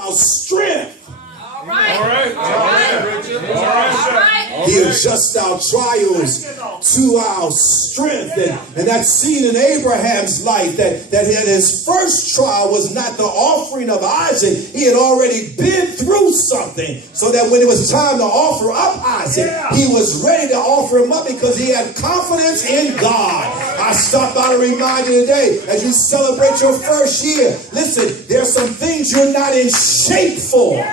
our strength. All right. He adjusts our trials to our strength. And that's seen in Abraham's life, that his first trial was not the offering of Isaac. He had already been through something, so that when it was time to offer up Isaac, he was ready to offer him up because he had confidence in God. I stopped by to remind you today, as you celebrate your first year, listen, there's some things you're not in shape for.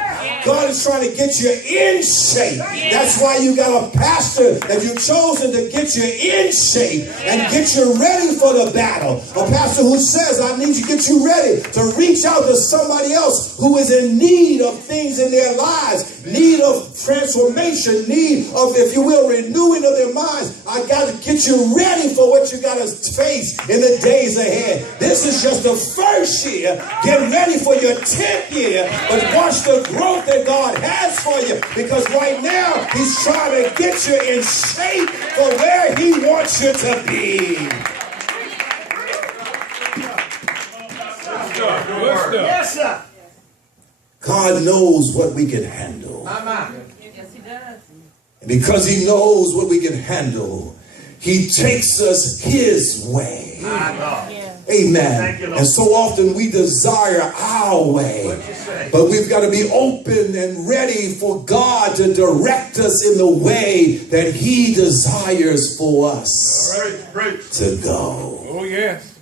God is trying to get you in shape. That's why you got a pastor that you've chosen to get you in shape and get you ready for the battle. A pastor who says, I need to get you ready to reach out to somebody else who is in need of things in their lives, need of transformation, need of, if you will, renewing of their minds. I got to get you ready for what you got to face in the days ahead. This is just the first year. Get ready for your 10th year, but watch the growth that God has for you, because right now he's trying to get you in shape for where he wants you to be. Yes, sir. God knows what we can handle. Yes, he does. And because he knows what we can handle, he takes us his way. Amen. And so often we desire our way, but we've got to be open and ready for God to direct us in the way that he desires for us to go. Oh, yes.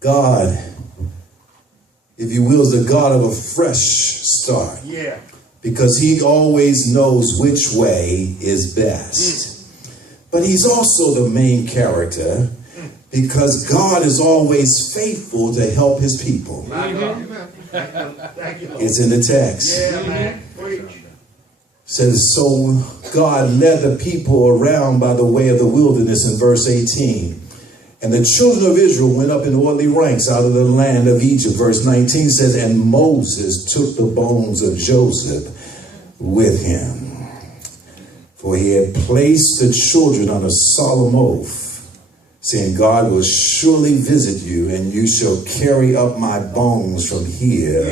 God, if you will, is the God of a fresh start. Yeah. Because he always knows which way is best. But he's also the main character, because God is always faithful to help his people. It's in the text. Yeah, man. Preach. Says, so God led the people around by the way of the wilderness in verse 18. And the children of Israel went up in orderly ranks out of the land of Egypt. Verse 19 says, and Moses took the bones of Joseph with him, for he had placed the children on a solemn oath, saying, God will surely visit you, and you shall carry up my bones from here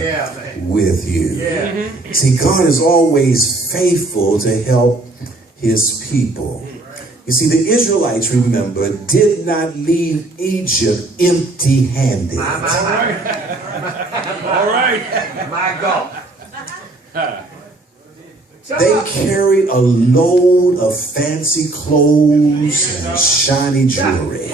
with you. See, God is always faithful to help his people. You see, the Israelites, remember, did not leave Egypt empty-handed. All right. My God. They carried a load of fancy clothes and shiny jewelry.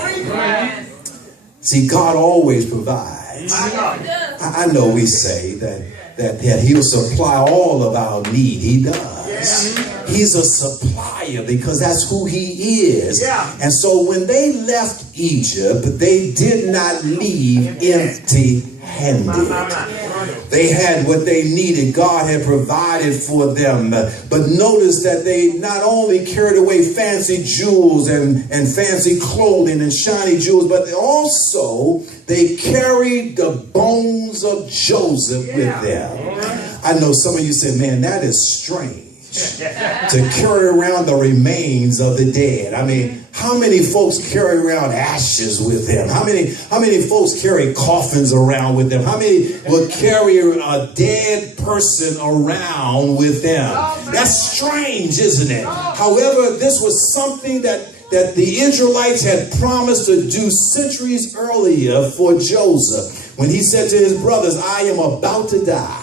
See, God always provides. I know we say that he'll supply all of our need. He does. He's a supplier because that's who he is. And so when they left Egypt, they did not leave empty-handed. They had what they needed. God had provided for them. But notice that they not only carried away fancy jewels and fancy clothing and shiny jewels, but also they carried the bones of Joseph with them. I know some of you say, man, that is strange to carry around the remains of the dead. I mean, how many folks carry around ashes with them? How many folks carry coffins around with them? How many will carry a dead person around with them? That's strange, isn't it? However, this was something that the Israelites had promised to do centuries earlier for Joseph, when he said to his brothers, I am about to die,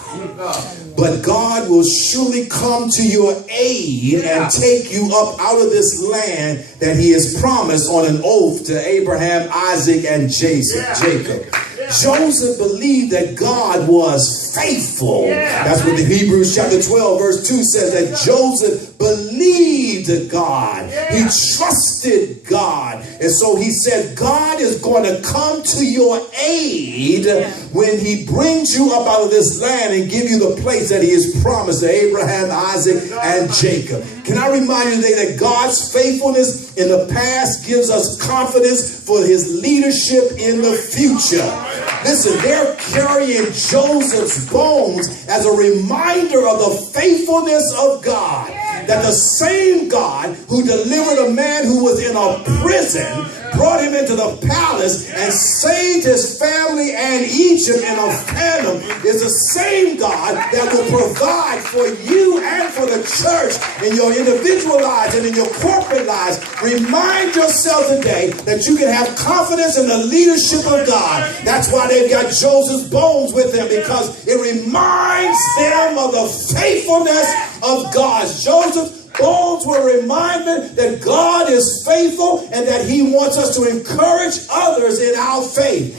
but God will surely come to your aid and take you up out of this land that he has promised on an oath to Abraham, Isaac, and Jacob. Joseph believed that God was faithful. That's what the Hebrews chapter 12 verse 2 says, that Joseph believed God. He trusted God. And so he said, God is going to come to your aid when he brings you up out of this land and give you the place that he has promised to Abraham, Isaac, and Jacob. Can I remind you today that God's faithfulness in the past gives us confidence for his leadership in the future. Listen, they're carrying Joseph's bones as a reminder of the faithfulness of God. That the same God who delivered a man who was in a prison, brought him into the palace and saved his family and Egypt in a famine, is the same God that will provide for you and for the church in your individual lives and in your corporate lives. Remind yourself today that you can have confidence in the leadership of God. That's why they've got Joseph's bones with them, because it reminds them of the faithfulness of God. Joseph's bones were a reminder that God is faithful and that he wants us to encourage others in our faith.